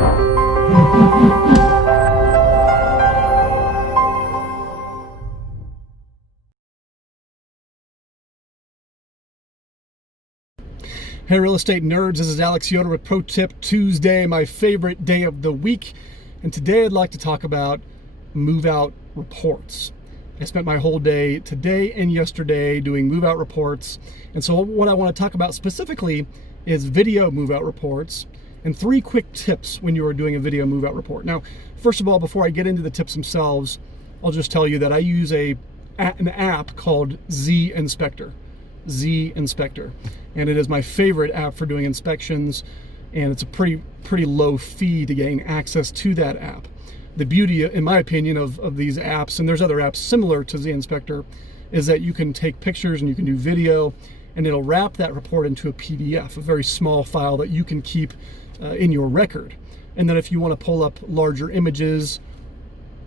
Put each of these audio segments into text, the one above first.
Hey real estate nerds, this is Alex Yoder with Pro Tip Tuesday, my favorite day of the week. And today I'd like to talk about move-out reports. I spent my whole day today and yesterday doing move-out reports. And so what I want to talk about specifically is video move-out reports and 3 quick tips when you are doing a video move-out report. Now, first of all, before I get into the tips themselves, I'll just tell you that I use an app called Z Inspector. Z Inspector, and it is my favorite app for doing inspections, and it's a pretty low fee to gain access to that app. The beauty, in my opinion, of these apps, and there's other apps similar to Z Inspector, is that you can take pictures and you can do video, and it'll wrap that report into a PDF, a very small file that you can keep in your record. And then if you want to pull up larger images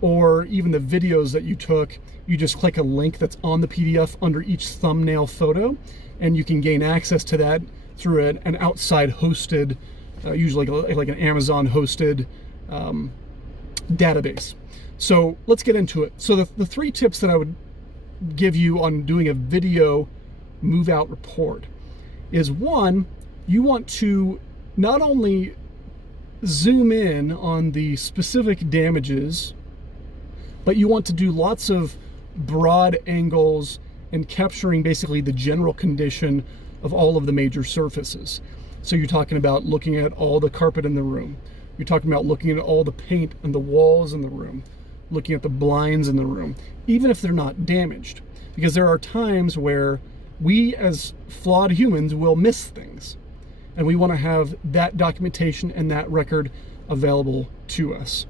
or even the videos that you took, you just click a link that's on the PDF under each thumbnail photo, and you can gain access to that through an outside hosted, usually like an Amazon hosted database. So let's get into it. So the 3 tips that I would give you on doing a video move out report is, 1, you want to not only zoom in on the specific damages, but you want to do lots of broad angles and capturing basically the general condition of all of the major surfaces. So you're talking about looking at all the carpet in the room. You're talking about looking at all the paint and the walls in the room, looking at the blinds in the room, even if they're not damaged. Because there are times where we as flawed humans will miss things, and we want to have that documentation and that record available to us.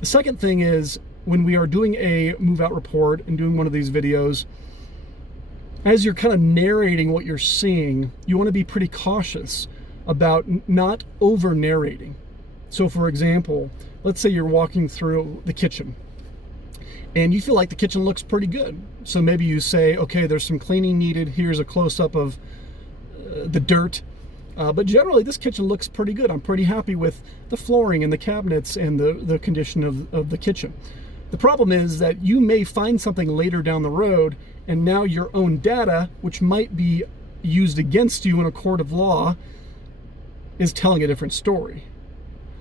The second thing is, when we are doing a move-out report and doing one of these videos, as you're kind of narrating what you're seeing, you want to be pretty cautious about not over-narrating. So for example, let's say you're walking through the kitchen and you feel like the kitchen looks pretty good. So maybe you say, okay, there's some cleaning needed. Here's a close-up of the dirt. But generally, this kitchen looks pretty good. I'm pretty happy with the flooring and the cabinets and the condition of the kitchen. The problem is that you may find something later down the road, and now your own data, which might be used against you in a court of law, is telling a different story.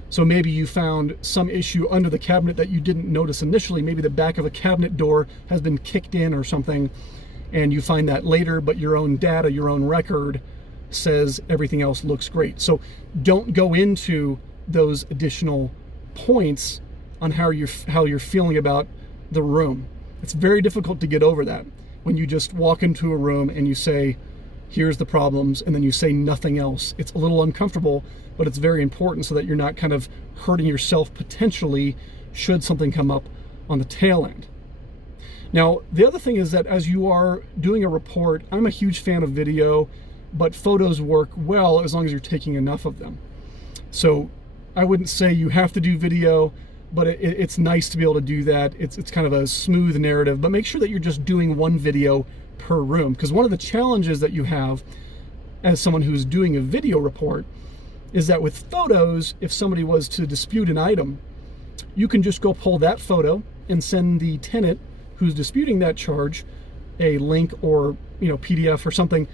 So maybe you found some issue under the cabinet that you didn't notice initially. Maybe the back of a cabinet door has been kicked in or something, and you find that later, but your own data, your own record says everything else looks great. So don't go into those additional points on how you're feeling about the room. It's very difficult to get over that when you just walk into a room and you say, here's the problems, and then you say nothing else. It's a little uncomfortable, but it's very important so that you're not kind of hurting yourself potentially should something come up on the tail end. Now, the other thing is that as you are doing a report, I'm a huge fan of video, but photos work well as long as you're taking enough of them. So I wouldn't say you have to do video, but it's nice to be able to do that. It's kind of a smooth narrative, but make sure that you're just doing 1 video per room. Because one of the challenges that you have as someone who's doing a video report is that with photos, if somebody was to dispute an item, you can just go pull that photo and send the tenant who's disputing that charge a link or PDF or something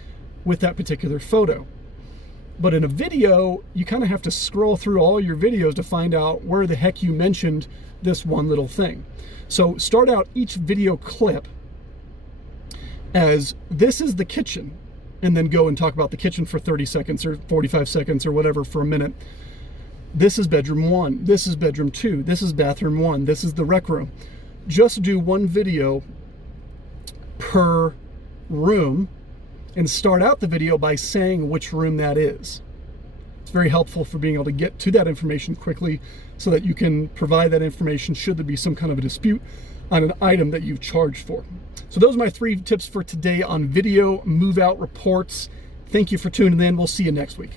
with that particular photo. But in a video, you kind of have to scroll through all your videos to find out where the heck you mentioned this one little thing. So start out each video clip as, this is the kitchen, and then go and talk about the kitchen for 30 seconds or 45 seconds or whatever for a minute. This is bedroom 1, this is bedroom 2, this is bathroom 1, this is the rec room. Just do 1 video per room, and start out the video by saying which room that is. It's very helpful for being able to get to that information quickly so that you can provide that information should there be some kind of a dispute on an item that you've charged for. So those are my 3 tips for today on video move-out reports. Thank you for tuning in. We'll see you next week.